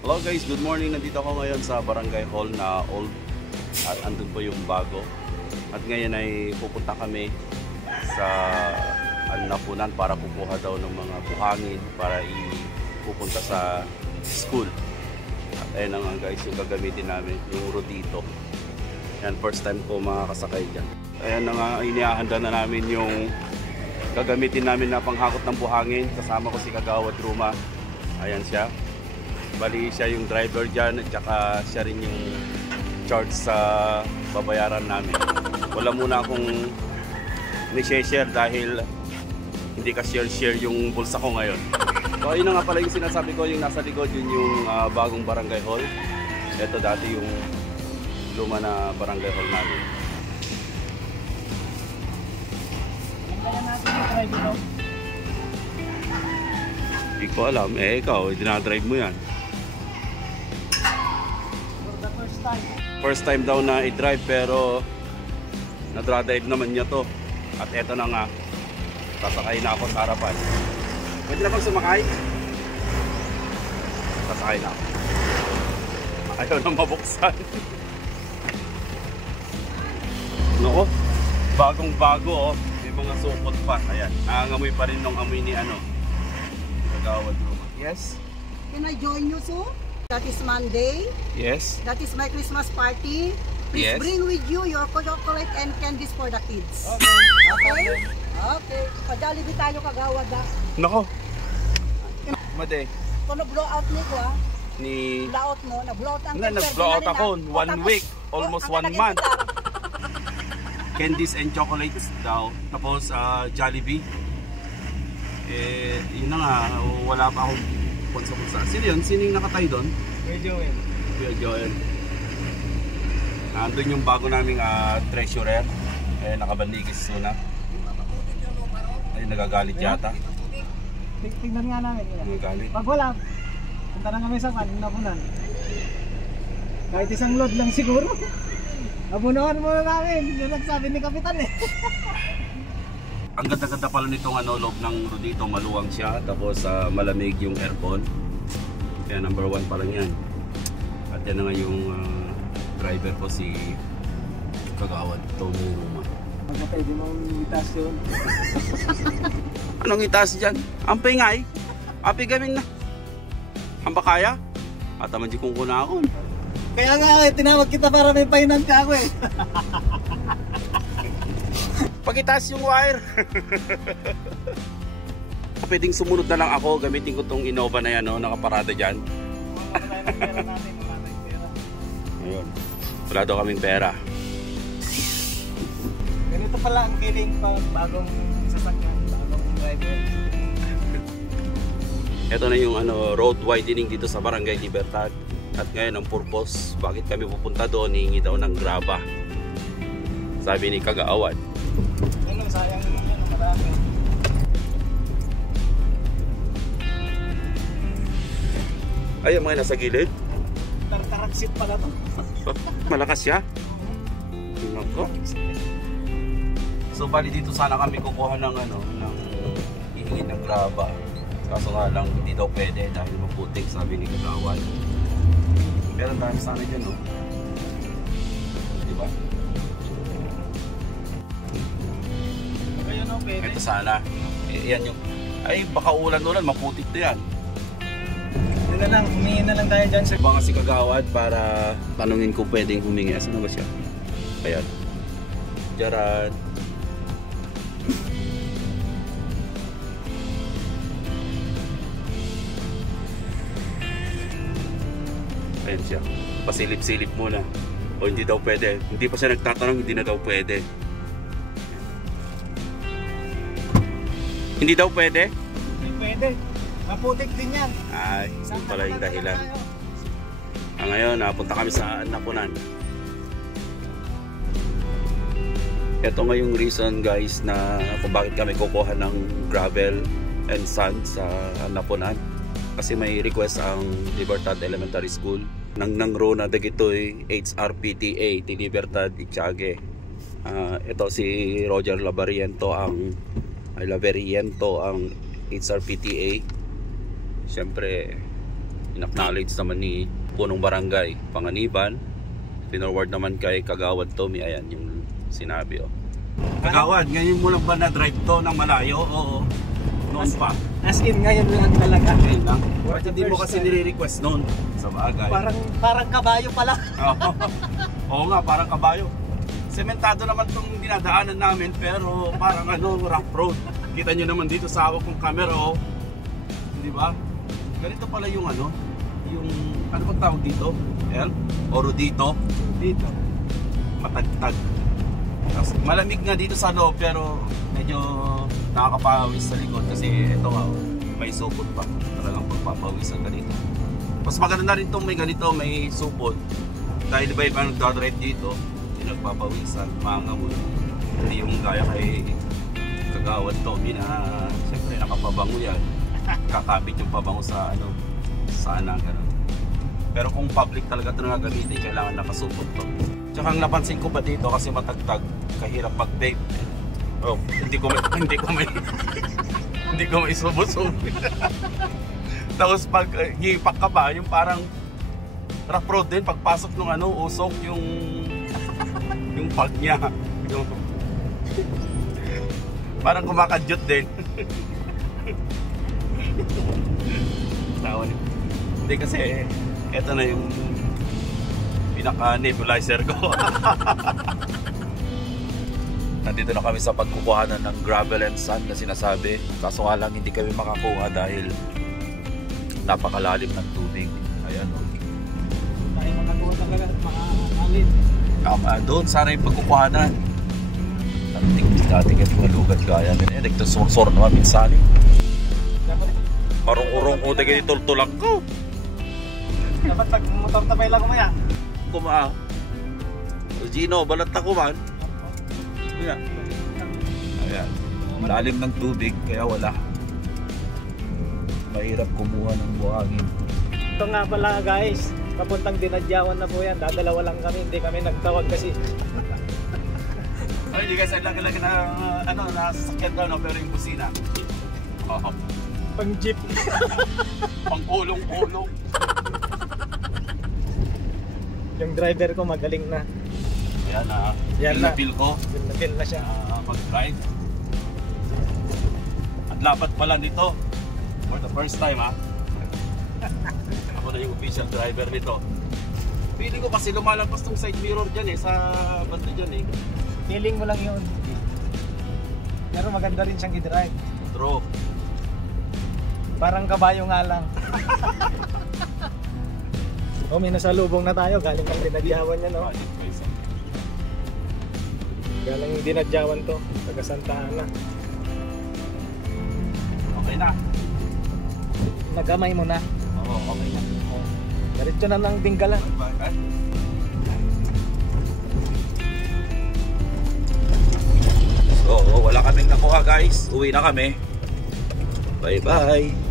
Hello guys, good morning. Nandito ako ngayon sa Barangay Hall na old at andun po yung bago. At ngayon ay pupunta kami sa Napunan para kukuha daw ng mga buhangin para ipupunta sa school. At ayun nga guys, yung gagamitin namin, yung rodito. Yan, first time ko makakasakay dyan. Ayan na nga, inihahanda na namin yung gagamitin namin na panghakot ng buhangin. Kasama ko si Kagawad Ruma. Ayan siya. Bali siya yung driver dyan at saka siya rin yung charge sa babayaran namin. Wala muna akong ni-share dahil hindi ka share yung bulsa ko ngayon. So ayun na nga pala yung sinasabi ko, yung nasa likod yun yung bagong barangay hall. Ito dati yung luma na barangay hall namin. Kaya natin yung drive ito. Hindi ko alam, ikaw, dinadrive mo yan. First time daw na i-drive pero nadra-drive naman niya to. At eto na nga, sasakay na ako sa harapan. Pwede na bang sumakay? Sasakay na ako. Ayaw na mabuksan. Nako, bagong bago oh. May mga sukot pa. Ayan, nangangamoy pa rin nung amoy ni Kagawad Ruma. Yes? Can I join you soon? That is Monday. Yes? That is my Christmas party. Please Yes. bring with you your chocolate and candies for the kids. Okay. Okay? Okay. Pa-Jollibee tayo Kagawad ha. Nako. Made. Kung na-blow out ni ko ha. Ni... Blowout mo. Na-blow out ang Nga, nag-blow out ako. 1 week. Almost 1 month. Candies and chocolates daw. Tapos Jollibee. Yun na nga. Wala pa akong punsa-punsa. Sino yun? Sino yung nakatay doon? Kuya Joel. Kuya Joel. Nandun yung bago naming treasurer. Nakabandigis suna. Ay, nagagalit yata. Tignan nga namin. Nagagalit. Pag wala, punta na kami sa Napunan. Kahit isang load lang siguro. Abunuhan muna namin. Yung nagsabi ni Kapitan eh. Ang ganda-ganda pala nitong loob ng rodito, maluwang siya, tapos malamig yung aircon. Kaya number 1 pa lang yan. At yan na nga yung driver ko, si Kagawad Tommy Ruma. Pwede mong itas yun. Anong itaas dyan? Ang pingay? Api gaming na. Ang bakaya? At naman di kong kunakon. Kaya nga tinawag kita para may painan ka ako eh. Pag-itaas yung wire. Pwedeng sumunod na lang ako. Gamitin ko tong Innova na yan, nakaparada dyan. Ayun. Wala daw kaming pera. Ganito pala ang feeling pag bagong sasakyan, bagong driver. Ito na yung road widening dito sa Barangay Libertad. At ngayon ang purpose, bakit kami pupunta doon, hihingi daw ng graba. Sabi ni Kagawad. Ano, sayang naman yan, marami. Ay, yung mga nasa gilid. Tartaraksit pala to. Malakas siya. Nako. So bali dito sana kami kukuha ng hihingi ng graba. Kaso nga lang hindi daw pwede dahil maputik, sabi ni Kagawad. Pero dami sana dyan, no? Diba? Ayun o, pwede. Ito sana. Yan yung... Ay, baka ulan-ulan, maputik na yan. Yun na lang, humingi na lang tayo dyan sa... Baka si Kagawad para tanungin kung pwedeng humingi. Asan na ba siya? Ayan. Jaran. Ayan siya. Pasilip-silip muna. O hindi daw pwede. Hindi pa siya nagtatanong, hindi na daw pwede. Hindi daw pwede? Hindi pwede. Maputik din yan. Ay, yun pala yung dahilan. Ngayon, napunta kami sa Napunan. Ito nga yung reason guys na kung bakit kami kukuha ng gravel and sand sa Napunan. Kasi may request ang Libertad Elementary School ng Rona Dagitoy HRPTA di Libertad Itiague. Ito si Roger Laveriento ang HRPTA. Siyempre Acknowledge naman ni punong barangay Panganiban. Pinorward naman kay Kagawad Tommy. Ayan yung sinabi oh. Kagawad, ngayon mo lang ba na-drive to ng malayo? Oo. Noon pa. As in ngayon lang talaga. Ngayon lang. Bakit hindi mo kasi nire-request noon sa bagay? Parang kabayo pala. Oo nga, parang kabayo. Sementado naman itong dinadaanan namin pero parang rough road. Kita nyo naman dito sa hawak kong camera oh. Di ba? Ganito pala yung yung ano pag tawag dito? Oro dito. Dito. Matagtag. Tapos, malamig nga dito sa loob pero medyo nakakapawis sa likod kasi ito nga may supot pa. Talagang pagpapawisan ka dito. Mas maganda na rin itong may ganito, may supot. Dahil iba iba nagdadrive dito, yung nagpapawisan, maangamon. Hindi yung gaya kay Kagawad Tommy na siyempre nakapabango yan. Kakabit yung pabango sa sana gano'n. Pero kung public talaga ito na gagamitin, kailangan nakasupot to. Tsaka ang napansin ko pa dito kasi matagtag, kahirap mag-vape. Oh, hindi ko may subo-subo. Tapos pag hipak ka ba, yung parang rough road din, pagpasok ng usok yung pag niya. Yung, parang kumakadyot din. Tawa niyo. Hindi kasi eto na yung pinaka-nebulizer ko. Nandito na kami sa pagkukuhanan ng gravel and sand na sinasabi. Kaso nga lang hindi kami makakuha dahil napakalalim ng tubig. Ayan o. Tayo makakuha talaga at makakalin. Doon sana yung pagkukuhanan. Dating yung mga lugat gaya nila. Nagtusursor naman minsan eh. Marong-urong ko tayo tultulang ko. Dapat nag-motor tapay lang umaya. Kumaa. Gino, balat na kuman. Ayan. Ayan. Lalim ng tubig kaya wala. Mahirap kumuha ng buhangin. Ito nga pala guys, papuntang Dinadyawan na po yan. Dadalawa lang kami, hindi kami nagtawag kasi. Ay, hindi guys, ang laki-laki na nasasakyan daw pero yung busina. Pang jeep. Pang ulong-ulong. Yung driver ko magaling na. Ayan na. Yan na. Feel ko. Feel na siya. Mag-drive. At lapat pala nito. For the first time Ako na yung official driver nito. Feeling ko kasi lumalabas tong side mirror dyan sa banda dyan Feeling mo lang yun. Pero maganda rin siyang i-drive. True. Parang kabayo nga lang. May nasalubong na tayo. Galing ang Dinadyawan yan, no? Galing yung Dinadyawan to. Taga Santa Ana. Okay na. Nagamay mo na. Oo, okay na. Diretso na ng Dinggalan. So, wala kaming nakuha guys. Uwi na kami. Bye-bye.